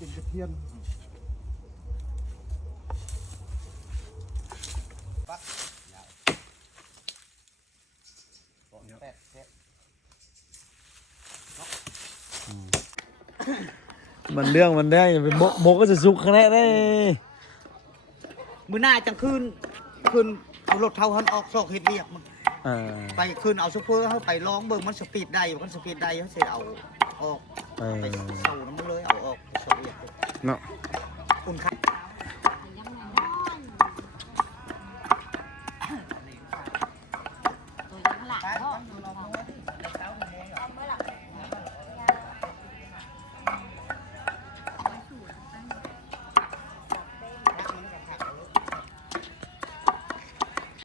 เป็นกระเทียนปักยาวแปดแปดมันเรื่องมันได้เป็นโมก็จะสุกขนาดได้มือหน้าจังคืนเอารถเท่าหันออกซอกเฮ็ดเรียกมันไปคืนเอาซุปเปอร์เขาไปร้องเบิ่งมันสปีดได้มันสปีดได้เขาเสียเอาออกไปเศร้าน้ำมันเลยเอาออกโซเวียตเนาะอุ่นครับ